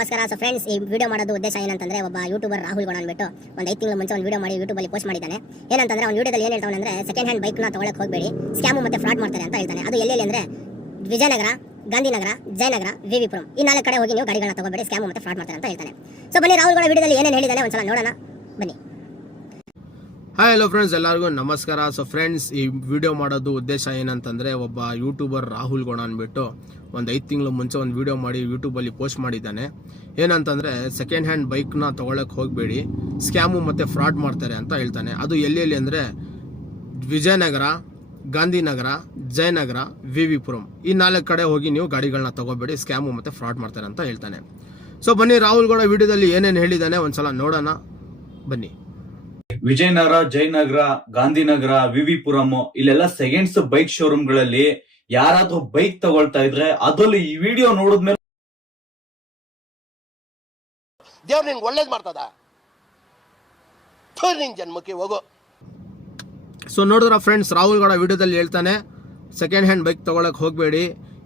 ನಮಸ್ಕಾರ. So friends, ಈ video ಮಾಡೋದು ಉದ್ದೇಶ ಏನಂತಂದ್ರೆ, ಒಬ್ಬ ಯೂಟ್ಯೂಬರ್ ರಾಹುಲ್ ಗೌಡ ಅಂದ್ಬಿಟ್ಟು ಒಂದು 5 ತಿಂಗಳ ಮುಂಚೆ ಒಂದು ವಿಡಿಯೋ ಮಾಡಿ ಯೂಟ್ಯೂಬಲ್ಲಿ ಪೋಸ್ಟ್ ಮಾಡಿದ್ದಾನೆ. ಏನಂತಂದ್ರೆ ಅವ್ನು ವಿಡಿಯೋದಲ್ಲಿ ಏನು ಹೇಳ್ತಾನೆ ಅಂದ್ರೆ, ಸೆಕೆಂಡ್ ಹ್ಯಾಂಡ್ ಬೈಕ್ನ ತೊಗೊಳಕ್ಕೆ ಹೋಗಬೇಡಿ, ಸ್ಕ್ಯಾಮು ಮತ್ತೆ ಫ್ರಾಡ್ ಮಾಡ್ತಾರೆ ಅಂತ ಹೇಳ್ತಾನೆ. ಅದು ಎಲ್ಲೆಲ್ಲಿ ಅಂದ್ರೆ ವಿಜಯನಗರ, ಗಾಂಧಿನಗರ, ಜಯನಗರ, ವಿವಿಪುರಂ ಈ 4 ಕಡೆ ಹೋಗಿ ನೀವು ಗಾಡಿಗಳನ್ನ ತಗೋಬೇಡಿ, ಸ್ಕ್ಯಾಮು ಮತ್ತೆ ಫ್ರಾಡ್ ಮಾಡ್ತಾರೆ ಅಂತ ಹೇಳ್ತಾನೆ. ಸೊ ಬನ್ನಿ, ರಾಹುಲ್ ಗೌಡ ವಿಡಿಯೋದಲ್ಲಿ ಏನೇನು ಹೇಳಿದ್ದಾನೆ ಒಂದ್ಸಲ ನೋಡೋಣ ಬನ್ನಿ. ಹಾಯ್ ಹಲೋ ಫ್ರೆಂಡ್ಸ್, ಎಲ್ಲರಿಗೂ ನಮಸ್ಕಾರ. ಸೊ ಫ್ರೆಂಡ್ಸ್, ಈ ವಿಡಿಯೋ ಮಾಡೋದು ಉದ್ದೇಶ ಏನಂತಂದರೆ, ಒಬ್ಬ ಯೂಟ್ಯೂಬರ್ ರಾಹುಲ್ ಗೌಡ ಅಂದ್ಬಿಟ್ಟು ಒಂದು 5 ತಿಂಗಳ ಮುಂಚೆ ಒಂದು ವಿಡಿಯೋ ಮಾಡಿ ಯೂಟ್ಯೂಬಲ್ಲಿ ಪೋಸ್ಟ್ ಮಾಡಿದ್ದಾನೆ. ಏನಂತಂದರೆ, ಸೆಕೆಂಡ್ ಹ್ಯಾಂಡ್ ಬೈಕ್ನ ತೊಗೊಳಕ್ಕೆ ಹೋಗಬೇಡಿ, ಸ್ಕ್ಯಾಮು ಮತ್ತು ಫ್ರಾಡ್ ಮಾಡ್ತಾರೆ ಅಂತ ಹೇಳ್ತಾನೆ. ಅದು ಎಲ್ಲೆಲ್ಲಿ ಅಂದರೆ ವಿಜಯನಗರ, ಗಾಂಧಿನಗರ, ಜಯನಗರ, ವಿವಿಪುರಂ ಈ 4 ಕಡೆ ಹೋಗಿ ನೀವು ಗಾಡಿಗಳನ್ನ ತಗೋಬೇಡಿ, ಸ್ಕ್ಯಾಮು ಮತ್ತು ಫ್ರಾಡ್ ಮಾಡ್ತಾರೆ ಅಂತ ಹೇಳ್ತಾನೆ. ಸೊ ಬನ್ನಿ, ರಾಹುಲ್ ಗೌಡ ವಿಡಿಯೋದಲ್ಲಿ ಏನೇನು ಹೇಳಿದ್ದಾನೆ ಒಂದ್ಸಲ ನೋಡೋಣ ಬನ್ನಿ. ವಿಜಯನಗರ, ಜಯನಗರ, ಗಾಂಧಿನಗರ, ವಿವಿಪುರಂ ಇಲ್ಲೆಲ್ಲ ಸೆಕೆಂಡ್ಸ್ ಬೈಕ್ ಶೋರೂಮ್ ಗಳಲ್ಲಿ ಯಾರಾದ್ರೂ ಬೈಕ್ ತಗೊಳ್ತಾ ಇದ್ರೆ ಅದರಲ್ಲಿ ಈ ವಿಡಿಯೋ ನೋಡಿದ್ಮೇಲೆ ದೇವ್ರು ನಿನ್ಗೆ ಒಳ್ಳೇದ್ ಮಾಡ್ತದ, ನಿನ್ ಜನ್ಮಕ್ಕೆ ಹೋಗೋ. ಸೊ ನೋಡಿದ್ರ ಫ್ರೆಂಡ್ಸ್, ರಾಹುಲ್ ಗೌಡ ವಿಡಿಯೋದಲ್ಲಿ ಹೇಳ್ತಾನೆ, ಸೆಕೆಂಡ್ ಹ್ಯಾಂಡ್ ಬೈಕ್ ತೊಗೊಳಕ್ಕೆ ಹೋಗಬೇಡಿ.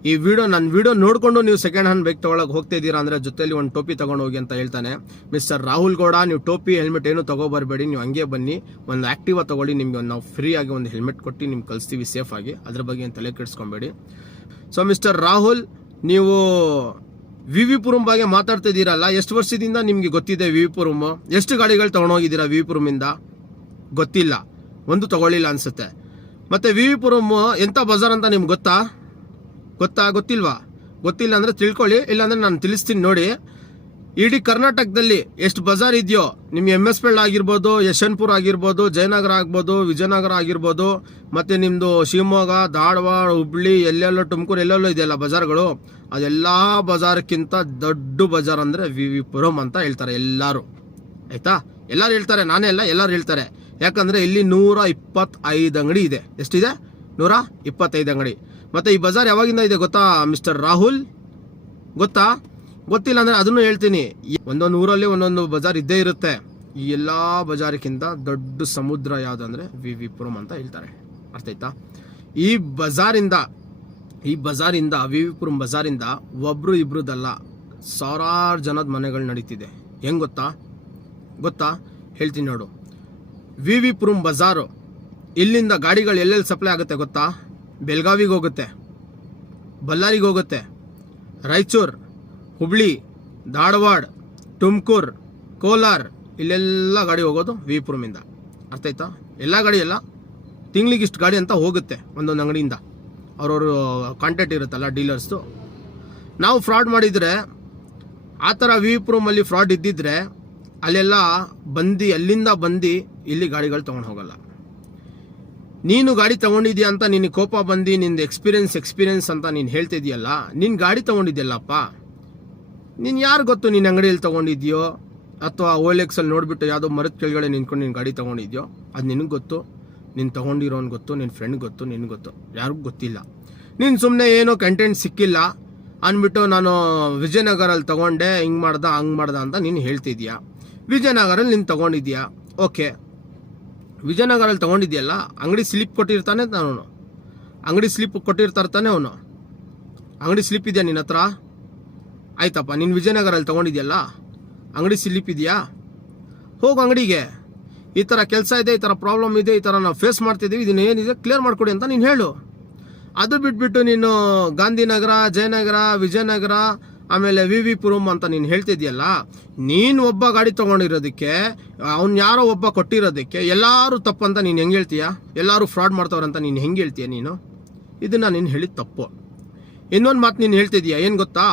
ಈ ನನ್ನ ವಿಡಿಯೋ ನೋಡಿಕೊಂಡು ನೀವು ಸೆಕೆಂಡ್ ಹ್ಯಾಂಡ್ ಬೈಕ್ ತೊಗೊಳಕ್ಕೆ ಹೋಗ್ತಿದ್ದೀರಾ ಅಂದರೆ ಜೊತೆಲಿ ಒಂದು ಟೋಪಿ ತೊಗೊಂಡು ಹೋಗಿ ಅಂತ ಹೇಳ್ತಾನೆ. ಮಿಸ್ಟರ್ ರಾಹುಲ್ ಗೌಡ, ನೀವು ಟೋಪಿ ಹೆಲ್ಮೆಟ್ ಏನು ತೊಗೊಬರ್ಬೇಡಿ, ನೀವು ಹಂಗೆ ಬನ್ನಿ, ಒಂದು ಆಕ್ಟಿವಾ ತೊಗೊಳ್ಳಿ, ನಿಮಗೆ ನಾವು ಫ್ರೀ ಆಗಿ ಒಂದು ಹೆಲ್ಮೆಟ್ ಕೊಟ್ಟು ನಿಮ್ಗೆ ಕಳಿಸ್ತೀವಿ ಸೇಫ್ ಆಗಿ, ಅದ್ರ ಬಗ್ಗೆ ಏನು ತಲೆ ಕೆಡಿಸ್ಕೊಬೇಡಿ. ಸೊ ಮಿಸ್ಟರ್ ರಾಹುಲ್, ನೀವು ವಿವಿಪುರಂ ಬಗ್ಗೆ ಮಾತಾಡ್ತಿದ್ದೀರಲ್ಲ, ಎಷ್ಟು ವರ್ಷದಿಂದ ನಿಮಗೆ ಗೊತ್ತಿದೆ ವಿವಿಪುರಂ? ಎಷ್ಟು ಗಾಡಿಗಳು ತೊಗೊಂಡೋಗಿದ್ದೀರಾ ವಿವಿಪುರಮಿಂದ? ಗೊತ್ತಿಲ್ಲ, ಒಂದು ತೊಗೊಳ್ಳಿಲ್ಲ ಅನ್ಸುತ್ತೆ. ಮತ್ತು ವಿವಿಪುರಂ ಎಂಥ ಬಜಾರ್ ಅಂತ ನಿಮ್ಗೆ ಗೊತ್ತಿಲ್ವಾ? ಗೊತ್ತಿಲ್ಲ ಅಂದರೆ ತಿಳ್ಕೊಳ್ಳಿ, ಇಲ್ಲಾಂದರೆ ನಾನು ತಿಳಿಸ್ತೀನಿ ನೋಡಿ. ಇಡೀ ಕರ್ನಾಟಕದಲ್ಲಿ ಎಷ್ಟು ಬಜಾರ್ ಇದೆಯೋ, ನಿಮ್ಗೆ MS-ಪೇಟೆ ಆಗಿರ್ಬೋದು, ಯಶವಂತಪುರ ಆಗಿರ್ಬೋದು, ಜಯನಗರ ಆಗ್ಬೋದು, ವಿಜಯನಗರ ಆಗಿರ್ಬೋದು, ಮತ್ತು ನಿಮ್ಮದು ಶಿವಮೊಗ್ಗ, ಧಾರವಾಡ, ಹುಬ್ಳಿ, ಎಲ್ಲೆಲ್ಲೋ ತುಮಕೂರು ಎಲ್ಲೆಲ್ಲೋ ಇದೆಯಲ್ಲ ಬಜಾರ್ಗಳು, ಅದೆಲ್ಲ ಬಜಾರ್ಕ್ಕಿಂತ ದೊಡ್ಡ ಬಜಾರ್ ಅಂದರೆ ವಿವಿಪುರಂ ಅಂತ ಹೇಳ್ತಾರೆ ಎಲ್ಲರೂ. ಆಯಿತಾ? ಎಲ್ಲರೂ ಹೇಳ್ತಾರೆ, ನಾನೇ ಅಲ್ಲ, ಎಲ್ಲರೂ ಹೇಳ್ತಾರೆ. ಯಾಕಂದರೆ ಇಲ್ಲಿ 125 ಅಂಗಡಿ ಇದೆ. ಎಷ್ಟಿದೆ? 125 ಅಂಗಡಿ. ಮತ್ತು ಈ ಬಜಾರ್ ಯಾವಾಗಿಂದ ಇದೆ ಗೊತ್ತಾ ಮಿಸ್ಟರ್ ರಾಹುಲ್? ಗೊತ್ತಿಲ್ಲ ಅಂದರೆ ಅದನ್ನು ಹೇಳ್ತೀನಿ. ಒಂದೊಂದು ಊರಲ್ಲಿ ಒಂದೊಂದು ಬಜಾರ್ ಇದ್ದೇ ಇರುತ್ತೆ. ಈ ಎಲ್ಲ ಬಜಾರ್ಕ್ಕಿಂತ ದೊಡ್ಡ ಸಮುದ್ರ ಯಾವುದಂದರೆ ವಿವಿಪುರಂ ಅಂತ ಹೇಳ್ತಾರೆ. ಅರ್ಥ ಆಯ್ತಾ? ಈ ಬಜಾರಿಂದ ವಿವಿಪುರಂ ಬಜಾರಿಂದ ಒಬ್ರು ಇಬ್ರದಲ್ಲ, ಸಾವಿರಾರು ಜನದ ಮನೆಗಳು ನಡೀತಿದೆ. ಹೆಂಗೆ ಗೊತ್ತಾ ಹೇಳ್ತೀನಿ ನೋಡು. ವಿವಿಪುರಂ ಬಜಾರು ಇಲ್ಲಿಂದ ಗಾಡಿಗಳು ಎಲ್ಲೆಲ್ಲಿ ಸಪ್ಲೈ ಆಗುತ್ತೆ ಗೊತ್ತಾ? ಬೆಳಗಾವಿಗೆ ಹೋಗುತ್ತೆ, ಬಳ್ಳಾರಿಗೆ ಹೋಗುತ್ತೆ, ರಾಯಚೂರು, ಹುಬ್ಳಿ, ಧಾರವಾಡ, ತುಮಕೂರು, ಕೋಲಾರ ಇಲ್ಲೆಲ್ಲ ಗಾಡಿ ಹೋಗೋದು ವಿವಿಪುರಮಿಂದ. ಅರ್ಥ ಆಯ್ತಾ? ಎಲ್ಲ ಗಾಡಿ ಎಲ್ಲ ತಿಂಗಳಿಗೆ ಇಷ್ಟು ಗಾಡಿ ಅಂತ ಹೋಗುತ್ತೆ ಒಂದೊಂದು ಅಂಗಡಿಯಿಂದ. ಅವ್ರವರು ಕಾಂಟ್ಯಾಕ್ಟ್ ಇರುತ್ತಲ್ಲ ಡೀಲರ್ಸ್ದು. ನಾವು ಫ್ರಾಡ್ ಮಾಡಿದರೆ, ಆ ಥರ ವಿವಿಪುರಮಲ್ಲಿ ಫ್ರಾಡ್ ಇದ್ದಿದ್ರೆ ಅಲ್ಲೆಲ್ಲ ಅಲ್ಲಿಂದ ಬಂದು ಇಲ್ಲಿ ಗಾಡಿಗಳು ತೊಗೊಂಡು ಹೋಗಲ್ಲ. ನೀನು ಗಾಡಿ ತೊಗೊಂಡಿದ್ಯಾ ಅಂತ ನಿನಗೆ ಕೋಪ ಬಂದು ನಿಂದು ಎಕ್ಸ್ಪೀರಿಯನ್ಸ್ ಅಂತ ನೀನು ಹೇಳ್ತಿದ್ಯಲ್ಲ, ನೀನು ಗಾಡಿ ತೊಗೊಂಡಿದ್ಯಲ್ಲಪ್ಪ, ನೀನು ಯಾರು ಗೊತ್ತು ನೀನು ಅಂಗಡಿಯಲ್ಲಿ ತೊಗೊಂಡಿದ್ಯೋ ಅಥವಾ OLXಲ್ಲಿ ನೋಡಿಬಿಟ್ಟು ಯಾವುದೋ ಮರದ ಕೆಳಗಡೆ ನಿಂತ್ಕೊಂಡು ನೀನು ಗಾಡಿ ತೊಗೊಂಡಿದ್ಯೋ, ಅದು ನಿನಗೆ ಗೊತ್ತು, ನೀನು ತೊಗೊಂಡಿರೋನು ಗೊತ್ತು, ನಿನ್ನ ಫ್ರೆಂಡ್ ಗೊತ್ತು, ನಿನಗೆ ಗೊತ್ತು, ಯಾರಿಗೂ ಗೊತ್ತಿಲ್ಲ. ನೀನು ಸುಮ್ಮನೆ ಏನೋ ಕಂಟೆಂಟ್ ಸಿಕ್ಕಿಲ್ಲ ಅಂದ್ಬಿಟ್ಟು ನಾನು ವಿಜಯನಗರಲ್ಲಿ ತೊಗೊಂಡೆ, ಹಂಗೆ ಮಾಡ್ದ ಅಂತ ನೀನು ಹೇಳ್ತಿದ್ಯಾ. ವಿಜಯನಗರಲ್ಲಿ ನೀನು ತೊಗೊಂಡಿದ್ಯಾ, ಓಕೆ. ವಿಜಯನಗರಲ್ಲಿ ತೊಗೊಂಡಿದ್ಯಲ್ಲ, ಅಂಗಡಿ ಸ್ಲಿಪ್ ಕೊಟ್ಟಿರ್ತಾನೆ ಅವನು, ಅಂಗಡಿ ಸ್ಲಿಪ್ ಕೊಟ್ಟಿರ್ತಾನೆ ಅವನು. ಅಂಗಡಿ ಸ್ಲಿಪ್ ಇದೆಯಾ ನಿನ್ನ ಹತ್ರ? ಆಯ್ತಪ್ಪ, ನೀನು ವಿಜಯನಗರಲ್ಲಿ ತೊಗೊಂಡಿದ್ಯಲ್ಲ, ಅಂಗಡಿ ಸ್ಲಿಪ್ ಇದೆಯಾ? ಹೋಗು ಅಂಗಡಿಗೆ, ಈ ಥರ ಕೆಲಸ ಇದೆ, ಈ ಥರ ಪ್ರಾಬ್ಲಮ್ ಇದೆ, ಈ ಥರ ನಾವು ಫೇಸ್ ಮಾಡ್ತಿದ್ದೀವಿ, ಇದನ್ನ ಏನಿದೆ ಕ್ಲಿಯರ್ ಮಾಡಿಕೊಡಿ ಅಂತ ನೀನು ಹೇಳು. ಅದು ಬಿಟ್ಬಿಟ್ಟು ನೀನು ಗಾಂಧಿನಗರ, ಜಯನಗರ, ವಿಜಯನಗರ, ಆಮೇಲೆ ವಿವಿಪುರಂ ಅಂತ ನೀನು ಹೇಳ್ತಿದ್ಯಲ್ಲ, ನೀನು ಒಬ್ಬ ಗಾಡಿ ತೊಗೊಂಡಿರೋದಕ್ಕೆ, ಅವ್ನು ಯಾರೋ ಒಬ್ಬ ಕೊಟ್ಟಿರೋದಕ್ಕೆ ಎಲ್ಲರೂ ತಪ್ಪಂತ ನೀನು ಹೆಂಗೆ ಹೇಳ್ತೀಯಾ? ಎಲ್ಲರೂ ಫ್ರಾಡ್ ಮಾಡ್ತಾವ್ರಂತ ನೀನು ಹೆಂಗೆ ಹೇಳ್ತೀಯ ನೀನು? ಇದನ್ನು ನೀನು ಹೇಳಿದ ತಪ್ಪು. ಇನ್ನೊಂದು ಮಾತು ನೀನು ಹೇಳ್ತಿದ್ಯಾ, ಏನು ಗೊತ್ತಾ?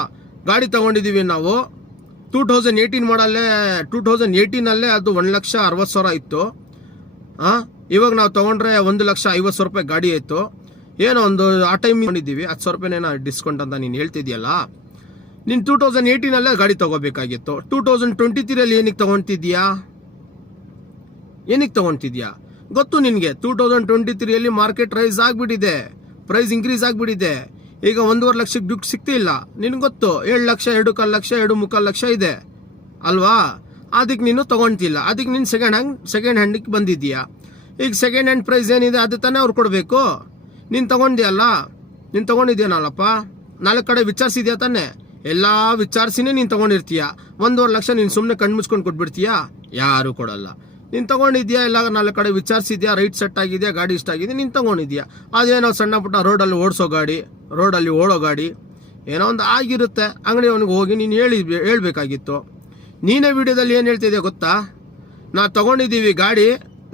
ಗಾಡಿ ತೊಗೊಂಡಿದ್ದೀವಿ ನಾವು 2018 ಮಾಡಲ್ಲೇ, 2018ನಲ್ಲೇ ಅದು 1,60,000 ಇತ್ತು. ಇವಾಗ ನಾವು ತೊಗೊಂಡ್ರೆ 1,50,000 ರೂಪಾಯಿ ಗಾಡಿ ಆಯಿತು. ಏನೋ ಒಂದು ಆ ಟೈಮ್ ತೊಗೊಂಡಿದ್ದೀವಿ, 10,000 ರೂಪಾಯಿನೇನೋ ಡಿಸ್ಕೌಂಟ್ ಅಂತ ನೀನು ಹೇಳ್ತಿದ್ಯಲ್ಲ. ನೀನು 2018ನಲ್ಲೇ ಗಾಡಿ ತೊಗೋಬೇಕಾಗಿತ್ತು. 2023ರಲ್ಲಿ ಏನಕ್ಕೆ ತೊಗೊಳ್ತಿದ್ಯಾ? ಗೊತ್ತು ನಿನಗೆ 2023ಯಲ್ಲಿ ಮಾರ್ಕೆಟ್ ಪ್ರೈಸ್ ಇಂಕ್ರೀಸ್ ಆಗಿಬಿಟ್ಟಿದೆ. ಈಗ 1.5 ಲಕ್ಷಕ್ಕೆ ದುಡ್ಡು ಸಿಗ್ತಿಲ್ಲ, ನಿನಗೆ ಗೊತ್ತು. 7 ಲಕ್ಷ, 2.25 ಲಕ್ಷ, 2.25 ಲಕ್ಷ ಇದೆ ಅಲ್ವಾ? ಅದಕ್ಕೆ ನೀನು ತೊಗೊಳ್ತಿಲ್ಲ, ಅದಕ್ಕೆ ನೀನು ಸೆಕೆಂಡ್ ಹ್ಯಾಂಡಿಗೆ ಬಂದಿದ್ದೀಯಾ. ಈಗ ಸೆಕೆಂಡ್ ಹ್ಯಾಂಡ್ ಪ್ರೈಸ್ ಏನಿದೆ ಅದು ತಾನೇ ಅವ್ರು ಕೊಡಬೇಕು. ನೀನು ತೊಗೊಂಡಿದ್ಯಲ್ಲಪ್ಪ, 4 ಕಡೆ ವಿಚಾರಿಸಿದ್ಯಾ ತಾನೆ? ಎಲ್ಲ ವಿಚಾರಿಸಿನೇ ನೀನು ತೊಗೊಂಡಿರ್ತೀಯ. 1.5 ಲಕ್ಷ ನೀನು ಸುಮ್ಮನೆ ಕಣ್ಣು ಮುಚ್ಕೊಂಡು ಕೊಟ್ಬಿಡ್ತೀಯಾ? ಯಾರೂ ಕೊಡಲ್ಲ. ನೀನು ತೊಗೊಂಡಿದ್ಯಾ, ಎಲ್ಲ 4 ಕಡೆ ವಿಚಾರಿಸಿದ್ಯಾ, ರೈಟ್ ಸೆಟ್ ಆಗಿದೆಯಾ, ಗಾಡಿ ಇಷ್ಟ ಆಗಿದೆ, ನೀನು ತೊಗೊಂಡಿದ್ಯಾ. ಅದೇನೋ ಸಣ್ಣ ಪುಟ್ಟ ರೋಡಲ್ಲಿ ಓಡಿಸೋ ಗಾಡಿ, ರೋಡಲ್ಲಿ ಓಡೋ ಗಾಡಿ ಏನೋ ಒಂದು ಆಗಿರುತ್ತೆ. ಅಂಗಡಿ ಅವನಿಗೆ ಹೋಗಿ ನೀನು ಹೇಳ್ಬೇಕಾಗಿತ್ತು. ನೀನೇ ವಿಡಿಯೋದಲ್ಲಿ ಏನು ಹೇಳ್ತಿದ್ಯಾ ಗೊತ್ತಾ? ನಾವು ತೊಗೊಂಡಿದ್ದೀವಿ ಗಾಡಿ,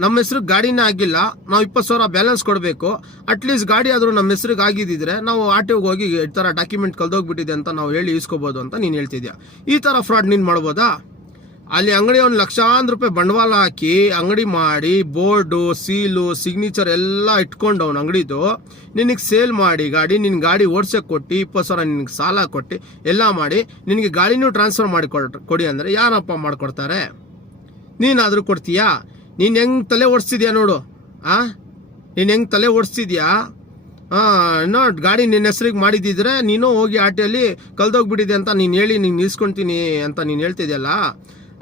ನಮ್ಮ ಹೆಸ್ರಿಗೆ ಗಾಡಿನೇ ಆಗಿಲ್ಲ, ನಾವು 20,000 ಬ್ಯಾಲೆನ್ಸ್ ಕೊಡಬೇಕು, ಅಟ್ಲೀಸ್ಟ್ ಗಾಡಿ ಆದರೂ ನಮ್ಮ ಹೆಸ್ರಿಗೆ ಆಗಿದ್ದಿದ್ರೆ ನಾವು RTOಗೆ ಹೋಗಿ ಈ ಥರ ಡಾಕ್ಯುಮೆಂಟ್ ಕಳೆದೋಗ್ಬಿಟ್ಟಿದೆ ಅಂತ ನಾವು ಹೇಳಿ ಇಸ್ಕೋಬೋದು ಅಂತ ನೀನು ಹೇಳ್ತಿದ್ಯಾ. ಈ ಥರ ಫ್ರಾಡ್ ನೀನು ಮಾಡ್ಬೋದಾ? ಅಲ್ಲಿ ಅಂಗಡಿ ಒಂದು ಲಕ್ಷಾಂತರ ರೂಪಾಯಿ ಬಂಡವಾಳ ಹಾಕಿ ಅಂಗಡಿ ಮಾಡಿ ಬೋರ್ಡು, ಸೀಲು, ಸಿಗ್ನೇಚರ್ ಎಲ್ಲ ಇಟ್ಕೊಂಡು ಅವ್ನು ಅಂಗಡಿದು ನಿನಗೆ ಸೇಲ್ ಮಾಡಿ ಗಾಡಿ, ನಿನ್ನ ಗಾಡಿ ಓಡ್ಸೋಕ್ಕೆ ಕೊಟ್ಟು 20,000 ನಿನಗೆ ಸಾಲ ಕೊಟ್ಟು ಎಲ್ಲ ಮಾಡಿ ನಿನಗೆ ಗಾಡಿನೂ ಟ್ರಾನ್ಸ್ಫರ್ ಮಾಡಿ ಕೊಡಿ ಅಂದರೆ ಯಾರಪ್ಪ ಮಾಡಿಕೊಡ್ತಾರೆ? ನೀನಾದರೂ ಕೊಡ್ತೀಯಾ? ನೀನು ಹೆಂಗೆ ತಲೆ ಓಡಿಸ್ತಿದ್ಯಾ ನೋಡು. ನೀನು ಹೆಂಗೆ ತಲೆ ಓಡಿಸ್ತಿದ್ಯಾ? ಗಾಡಿ ನಿನ್ನ ಹೆಸ್ರಿಗೆ ಮಾಡಿದ್ದಿದ್ರೆ ನೀನು ಹೋಗಿ RTOಲ್ಲಿ ಕಲ್ದೋಗ್ಬಿಟ್ಟಿದೆ ಅಂತ ನೀನು ಹೇಳಿ ನೀನು ನಿಲ್ಸ್ಕೊಳ್ತೀನಿ ಅಂತ ನೀನು ಹೇಳ್ತಿದ್ಯಲ್ಲ,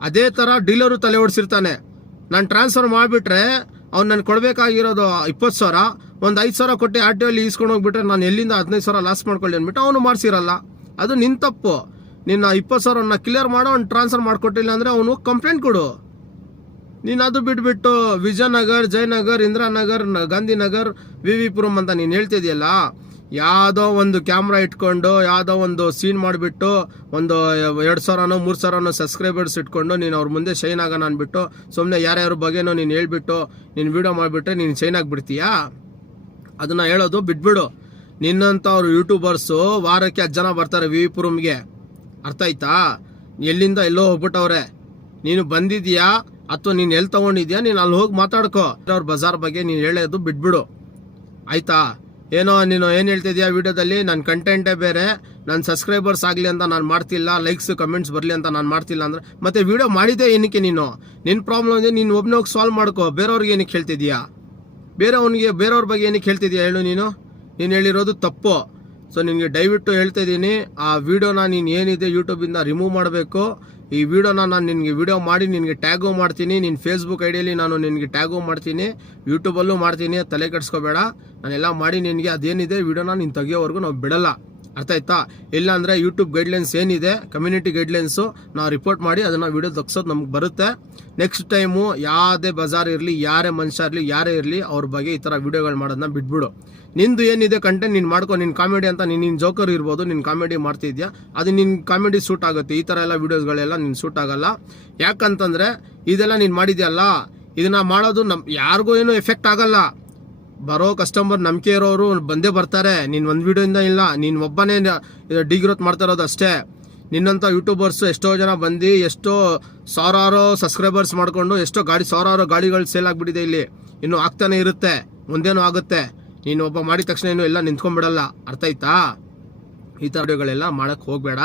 ಅದೇ ಥರ ಡೀಲರು ತಲೆ ಓಡಿಸಿರ್ತಾನೆ. ನಾನು ಟ್ರಾನ್ಸ್ಫರ್ ಮಾಡಿಬಿಟ್ರೆ ಅವ್ನು ನಾನು ಕೊಡಬೇಕಾಗಿರೋದು 20,000, ಒಂದು 5,000 ಕೊಟ್ಟು RTOಲ್ಲಿ ಈಸ್ಕೊಂಡು ಹೋಗ್ಬಿಟ್ರೆ ನಾನು ಎಲ್ಲಿಂದ 15,000 ಲಾಸ್ ಮಾಡ್ಕೊಳ್ಳಿ ಅಂದ್ಬಿಟ್ಟು ಅವನು ಮಾಡಿಸಿರಲ್ಲ. ಅದು ನಿನ್ನ ತಪ್ಪು. ನಿನ್ನ 20,000 ಕ್ಲಿಯರ್ ಮಾಡೋ ಅವ್ನು ಟ್ರಾನ್ಸ್ಫರ್ ಮಾಡಿಕೊಟ್ಟಿಲ್ಲ ಅಂದರೆ ಅವನು ಕಂಪ್ಲೇಂಟ್ ಕೊಡು. ನೀನು ಅದು ಬಿಟ್ಬಿಟ್ಟು ವಿಜಯನಗರ್, ಜಯನಗರ್, ಇಂದಿರಾನಗರ್, ಗಾಂಧಿನಗರ್, VV ಪುರಂ ಅಂತ ನೀನು ಹೇಳ್ತಿದ್ಯಲ್ಲ, ಯಾವುದೋ ಒಂದು ಕ್ಯಾಮ್ರಾ ಇಟ್ಕೊಂಡು ಯಾವುದೋ ಒಂದು ಸೀನ್ ಮಾಡಿಬಿಟ್ಟು ಒಂದು 2,000ನೋ 3,000ನೋ ಸಬ್ಸ್ಕ್ರೈಬರ್ಸ್ ಇಟ್ಕೊಂಡು ನೀನು ಅವ್ರ ಮುಂದೆ ಶೈನ್ ಆಗೋಣ ಅಂದ್ಬಿಟ್ಟು ಸುಮ್ಮನೆ ಯಾರ್ಯಾರ ಬಗ್ಗೆನೋ ನೀನು ಹೇಳ್ಬಿಟ್ಟು ನೀನು ವಿಡಿಯೋ ಮಾಡಿಬಿಟ್ರೆ ನೀನು ಶೈನ್ ಆಗಿಬಿಡ್ತೀಯಾ? ಅದನ್ನು ಹೇಳೋದು ಬಿಟ್ಬಿಡು. ನಿನ್ನಂಥವ್ರು ಯೂಟ್ಯೂಬರ್ಸು ವಾರಕ್ಕೆ 10 ಜನ ಬರ್ತಾರೆ VV ಪುರಂಗೆ, ಅರ್ಥ ಆಯ್ತಾ? ಎಲ್ಲಿಂದ ಎಲ್ಲೋ ಹೋಗ್ಬಿಟ್ಟವ್ರೆ. ನೀನು ಬಂದಿದ್ಯಾ ಅಥವಾ ನೀನು ಎಲ್ಲಿ ತೊಗೊಂಡಿದ್ಯಾ, ನೀನು ಅಲ್ಲಿ ಹೋಗಿ ಮಾತಾಡ್ಕೋ. ಅವ್ರ ಬಜಾರ್ ಬಗ್ಗೆ ನೀನು ಹೇಳೋದು ಬಿಟ್ಬಿಡು, ಆಯ್ತಾ? ಏನೋ ನೀನು ಏನು ಹೇಳ್ತಿದ್ಯಾ ವಿಡಿಯೋದಲ್ಲಿ, ನನ್ನ ಕಂಟೆಂಟೇ ಬೇರೆ, ನನ್ನ ಸಬ್ಸ್ಕ್ರೈಬರ್ಸ್ ಆಗಲಿ ಅಂತ ನಾನು ಮಾಡ್ತಿಲ್ಲ, ಲೈಕ್ಸ್ ಕಮೆಂಟ್ಸ್ ಬರಲಿ ಅಂತ ನಾನು ಮಾಡ್ತಿಲ್ಲ ಅಂದರೆ ಮತ್ತೆ ವಿಡಿಯೋ ಮಾಡಿದ್ದೆ ಏನಕ್ಕೆ? ನೀನು ನಿನ್ನ ಪ್ರಾಬ್ಲಮ್ ಇದೆ, ನೀನು ಒಬ್ಬನೇ ಹೋಗಿ ಸಾಲ್ವ್ ಮಾಡ್ಕೋ. ಬೇರೆಯವ್ರಿಗೆ ಏನಕ್ಕೆ ಹೇಳ್ತಿದ್ಯಾ? ಬೇರೆಯವ್ರ ಬಗ್ಗೆ ಏನಕ್ಕೆ ಹೇಳ್ತಿದ್ಯಾ ಹೇಳು? ನೀನು ಹೇಳಿರೋದು ತಪ್ಪು. ಸೊ ನಿನಗೆ ದಯವಿಟ್ಟು ಹೇಳ್ತಾ ಇದ್ದೀನಿ, ಆ ವಿಡಿಯೋನ ನೀನು ಏನಿದೆ ಯೂಟ್ಯೂಬಿಂದ ರಿಮೂವ್ ಮಾಡಬೇಕು. ಈ ವಿಡಿಯೋನ ನಾನು ನಿನಗೆ ವಿಡಿಯೋ ಮಾಡಿ ನಿನಗೆ ಟ್ಯಾಗು ಮಾಡ್ತೀನಿ, ನಿನ್ನ ಫೇಸ್ಬುಕ್ ಐಡಿಯಲ್ಲಿ ನಾನು ನಿನಗೆ ಟ್ಯಾಗು ಮಾಡ್ತೀನಿ, ಯೂಟ್ಯೂಬಲ್ಲೂ ಮಾಡ್ತೀನಿ, ತಲೆ ಕೆಡಿಸ್ಕೋಬೇಡ. ನಾನೆಲ್ಲ ಮಾಡಿ ನಿನಗೆ ಅದೇನಿದೆ ವಿಡಿಯೋನ ನೀನು ತೆಗಿಯೋವರೆಗೂ ನಾವು ಬಿಡಲ್ಲ, ಅರ್ಥ ಆಯ್ತಾ? ಇಲ್ಲಾಂದರೆ ಯೂಟ್ಯೂಬ್ ಗೈಡ್ಲೈನ್ಸ್ ಏನಿದೆ, ಕಮ್ಯುನಿಟಿ ಗೈಡ್ಲೈನ್ಸು, ನಾವು ರಿಪೋರ್ಟ್ ಮಾಡಿ ಅದನ್ನು ವಿಡಿಯೋ ತೆಗ್ಸೋದು ನಮ್ಗೆ ಬರುತ್ತೆ. ನೆಕ್ಸ್ಟ್ ಟೈಮು ಯಾವುದೇ ಬಜಾರ್ ಇರಲಿ, ಯಾರೇ ಮನುಷ್ಯ ಇರಲಿ, ಯಾರೇ ಇರಲಿ, ಅವ್ರ ಬಗ್ಗೆ ಈ ಥರ ವಿಡಿಯೋಗಳು ಮಾಡೋದನ್ನ ಬಿಟ್ಬಿಡು. ನಿಂದು ಏನಿದೆ ಕಂಟೆಂಟ್ ನೀನು ಮಾಡ್ಕೊ. ನಿನ್ನ ಕಾಮಿಡಿ ಅಂತ ನೀನು ಜೋಕರ್ ಇರ್ಬೋದು, ನಿನ್ನ ಕಾಮಿಡಿ ಮಾಡ್ತಿದ್ಯಾ, ಅದು ನಿನ್ನ ಕಾಮಿಡಿ ಸೂಟ್ ಆಗುತ್ತೆ. ಈ ಥರ ಎಲ್ಲ ವೀಡಿಯೋಸ್ಗಳೆಲ್ಲ ನಿನ್ನ ಸೂಟ್ ಆಗಲ್ಲ. ಯಾಕಂತಂದರೆ ಇದೆಲ್ಲ ನೀನು ಮಾಡಿದ್ಯಲ್ಲ, ಇದನ್ನು ಮಾಡೋದು ಯಾರಿಗೂ ಏನೂ ಎಫೆಕ್ಟ್ ಆಗಲ್ಲ. ಬರೋ ಕಸ್ಟಮರ್ ನಂಬಿಕೆ ಇರೋರು ಬಂದೇ ಬರ್ತಾರೆ. ನೀನು ಒಂದು ವಿಡಿಯೋಯಿಂದ ಇಲ್ಲ, ನೀನು ಒಬ್ಬನೇ ಡಿಗ್ರೋತ್ ಮಾಡ್ತಾ ಇರೋದು ಅಷ್ಟೇ. ನಿನ್ನಂಥ ಯೂಟ್ಯೂಬರ್ಸ್ ಎಷ್ಟೋ ಜನ ಬಂದು ಎಷ್ಟೋ ಸಾವಿರಾರು ಸಬ್ಸ್ಕ್ರೈಬರ್ಸ್ ಮಾಡಿಕೊಂಡು ಎಷ್ಟೋ ಸಾವಿರಾರು ಗಾಡಿಗಳು ಸೇಲ್ ಆಗಿಬಿಟ್ಟಿದೆ. ಇಲ್ಲಿ ಇನ್ನೂ ಆಗ್ತಾನೆ ಇರುತ್ತೆ, ಮುಂದೇನೂ ಆಗುತ್ತೆ. ನೀನು ಒಬ್ಬ ಮಾಡಿದ ತಕ್ಷಣ ಏನು ಎಲ್ಲ ನಿಂತ್ಕೊಂಡ್ಬಿಡಲ್ಲ, ಅರ್ಥ ಆಯ್ತಾ? ಈ ಥರ ವಿಡಿಯೋಗಳೆಲ್ಲ ಮಾಡೋಕ್ಕೆ ಹೋಗಬೇಡ.